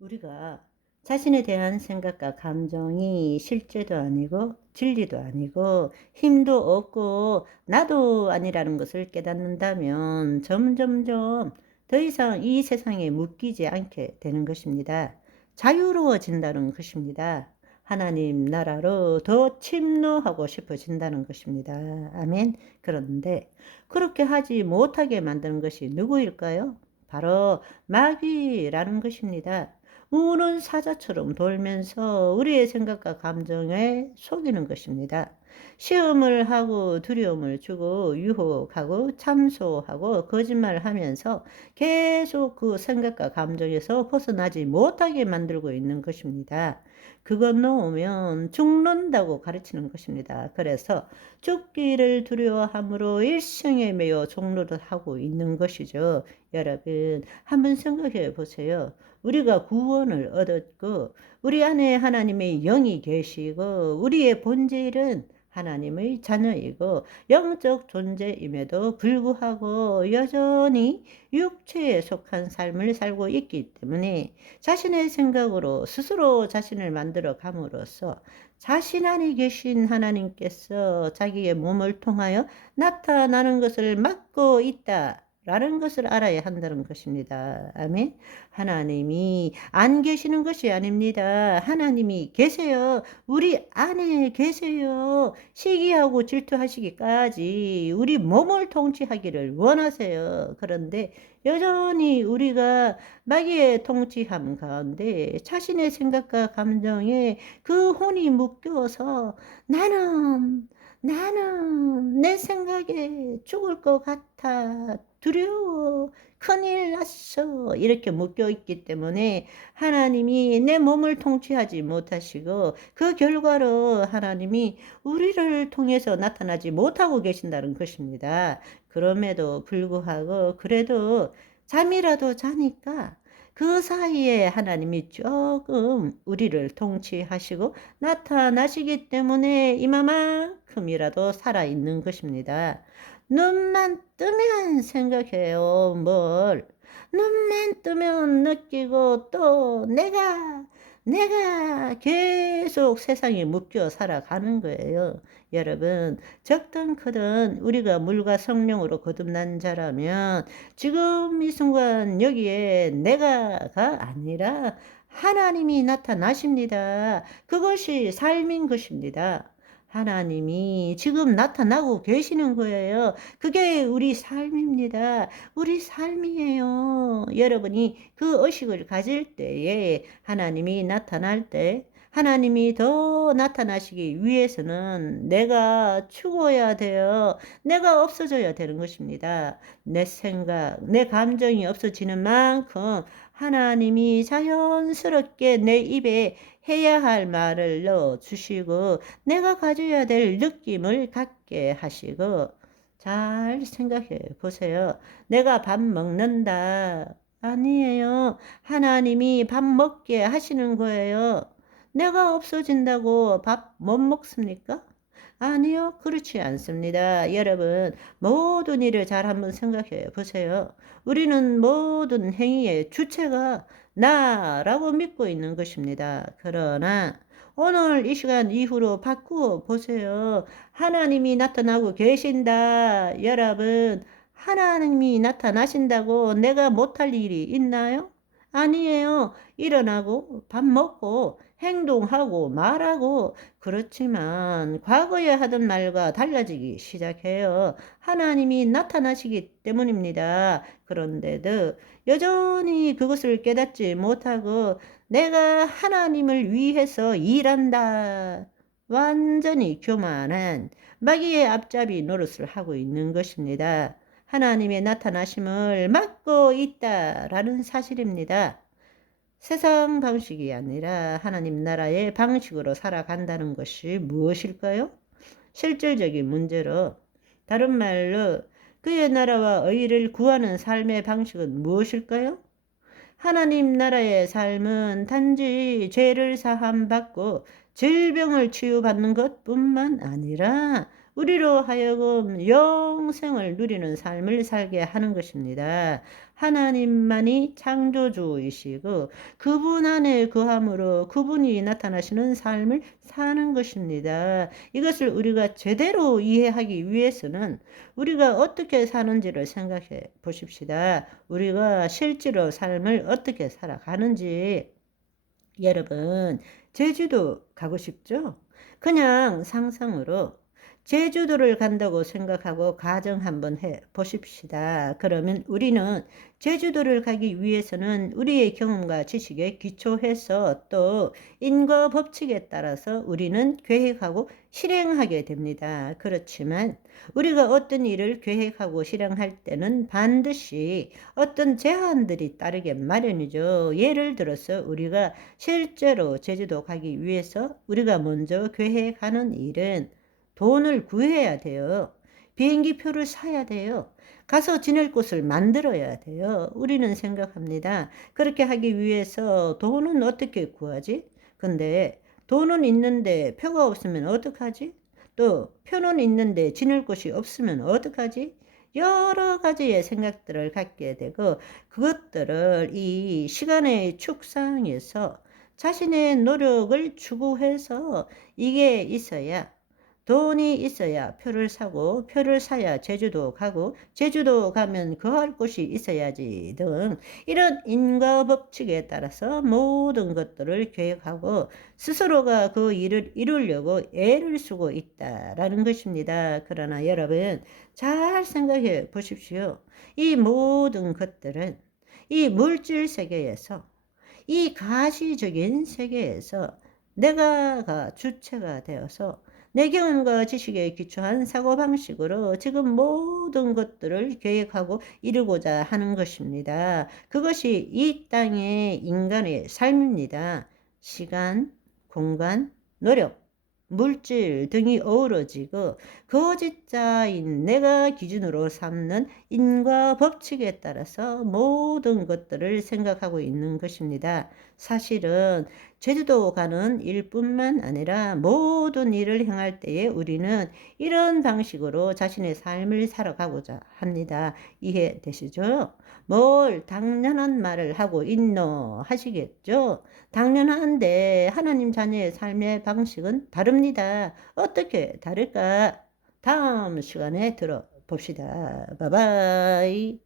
우리가 자신에 대한 생각과 감정이 실제도 아니고 진리도 아니고 힘도 없고 나도 아니라는 것을 깨닫는다면 점점점 더 이상 이 세상에 묶이지 않게 되는 것입니다. 자유로워진다는 것입니다. 하나님 나라로 더 침노하고 싶어진다는 것입니다. 아멘. 그런데 그렇게 하지 못하게 만드는 것이 누구일까요? 바로 마귀라는 것입니다. 우는 사자처럼 돌면서 우리의 생각과 감정에 속이는 것입니다. 시험을 하고 두려움을 주고 유혹하고 참소하고 거짓말하면서 계속 그 생각과 감정에서 벗어나지 못하게 만들고 있는 것입니다. 그것 놓으면 죽는다고 가르치는 것입니다. 그래서 죽기를 두려워함으로 일생에 매여 종로를 하고 있는 것이죠. 여러분 한번 생각해 보세요. 우리가 구원을 얻었고 우리 안에 하나님의 영이 계시고 우리의 본질은 하나님의 자녀이고 영적 존재임에도 불구하고 여전히 육체에 속한 삶을 살고 있기 때문에 자신의 생각으로 스스로 자신을 만들어 감으로써 자신 안에 계신 하나님께서 자기의 몸을 통하여 나타나는 것을 막고 있다 라는 것을 알아야 한다는 것입니다. 아멘. 하나님이 안 계시는 것이 아닙니다. 하나님이 계세요. 우리 안에 계세요. 시기하고 질투하시기까지 우리 몸을 통치하기를 원하세요. 그런데 여전히 우리가 마귀의 통치함 가운데 자신의 생각과 감정에 그 혼이 묶여서 나는 내 생각에 죽을 것 같아. 두려워. 큰일 났어. 이렇게 묶여 있기 때문에 하나님이 내 몸을 통치하지 못하시고 그 결과로 하나님이 우리를 통해서 나타나지 못하고 계신다는 것입니다. 그럼에도 불구하고 그래도 잠이라도 자니까 그 사이에 하나님이 조금 우리를 통치하시고 나타나시기 때문에 이만큼이라도 살아있는 것입니다. 눈만 뜨면 생각해요. 뭘? 눈만 뜨면 느끼고 또 내가 계속 세상에 묶여 살아가는 거예요. 여러분, 적든 크든 우리가 물과 성령으로 거듭난 자라면 지금 이 순간 여기에 내가가 아니라 하나님이 나타나십니다. 그것이 삶인 것입니다. 하나님이 지금 나타나고 계시는 거예요. 그게 우리 삶입니다. 우리 삶이에요. 여러분이 그 의식을 가질 때에 하나님이 나타날 때 하나님이 더 나타나시기 위해서는 내가 죽어야 돼요. 내가 없어져야 되는 것입니다. 내 생각, 내 감정이 없어지는 만큼 하나님이 자연스럽게 내 입에 해야 할 말을 넣어 주시고 내가 가져야 될 느낌을 갖게 하시고 잘 생각해 보세요. 내가 밥 먹는다. 아니에요. 하나님이 밥 먹게 하시는 거예요. 내가 없어진다고 밥 못 먹습니까? 아니요. 그렇지 않습니다. 여러분, 모든 일을 잘 한번 생각해 보세요. 우리는 모든 행위의 주체가 나라고 믿고 있는 것입니다. 그러나 오늘 이 시간 이후로 바꾸어 보세요. 하나님이 나타나고 계신다. 여러분, 하나님이 나타나신다고 내가 못할 일이 있나요? 아니에요. 일어나고 밥 먹고 행동하고 말하고 그렇지만 과거에 하던 말과 달라지기 시작해요. 하나님이 나타나시기 때문입니다. 그런데도 여전히 그것을 깨닫지 못하고 내가 하나님을 위해서 일한다. 완전히 교만한 마귀의 앞잡이 노릇을 하고 있는 것입니다. 하나님의 나타나심을 막고 있다라는 사실입니다. 세상 방식이 아니라 하나님 나라의 방식으로 살아간다는 것이 무엇일까요? 실질적인 문제로 다른 말로 그의 나라와 의를 구하는 삶의 방식은 무엇일까요? 하나님 나라의 삶은 단지 죄를 사함받고 질병을 치유받는 것뿐만 아니라 우리로 하여금 영생을 누리는 삶을 살게 하는 것입니다. 하나님만이 창조주이시고 그분 안에 거함으로 그분이 나타나시는 삶을 사는 것입니다. 이것을 우리가 제대로 이해하기 위해서는 우리가 어떻게 사는지를 생각해 보십시다. 우리가 실제로 삶을 어떻게 살아가는지. 여러분, 제주도 가고 싶죠? 그냥 상상으로 제주도를 간다고 생각하고 가정 한번 해 보십시다. 그러면 우리는 제주도를 가기 위해서는 우리의 경험과 지식에 기초해서 또 인과 법칙에 따라서 우리는 계획하고 실행하게 됩니다. 그렇지만 우리가 어떤 일을 계획하고 실행할 때는 반드시 어떤 제한들이 따르게 마련이죠. 예를 들어서 우리가 실제로 제주도 가기 위해서 우리가 먼저 계획하는 일은 돈을 구해야 돼요. 비행기 표를 사야 돼요. 가서 지낼 곳을 만들어야 돼요. 우리는 생각합니다. 그렇게 하기 위해서 돈은 어떻게 구하지? 근데 돈은 있는데 표가 없으면 어떡하지? 또 표는 있는데 지낼 곳이 없으면 어떡하지? 여러 가지의 생각들을 갖게 되고 그것들을 이 시간의 축상에서 자신의 노력을 추구해서 이게 있어야 돈이 있어야 표를 사고 표를 사야 제주도 가고 제주도 가면 거할 곳이 있어야지 등 이런 인과법칙에 따라서 모든 것들을 계획하고 스스로가 그 일을 이루려고 애를 쓰고 있다라는 것입니다. 그러나 여러분 잘 생각해 보십시오. 이 모든 것들은 이 물질 세계에서 이 가시적인 세계에서 내가 주체가 되어서 내 경험과 지식에 기초한 사고방식으로 지금 모든 것들을 계획하고 이루고자 하는 것입니다. 그것이 이 땅의 인간의 삶입니다. 시간, 공간, 노력, 물질 등이 어우러지고 거짓자인 내가 기준으로 삼는 인과 법칙에 따라서 모든 것들을 생각하고 있는 것입니다. 사실은 제주도 가는 일뿐만 아니라 모든 일을 행할 때에 우리는 이런 방식으로 자신의 삶을 살아가고자 합니다. 이해되시죠? 뭘 당연한 말을 하고 있노 하시겠죠? 당연한데 하나님 자녀의 삶의 방식은 다릅니다. 어떻게 다를까? 다음 시간에 들어봅시다. 바이바이.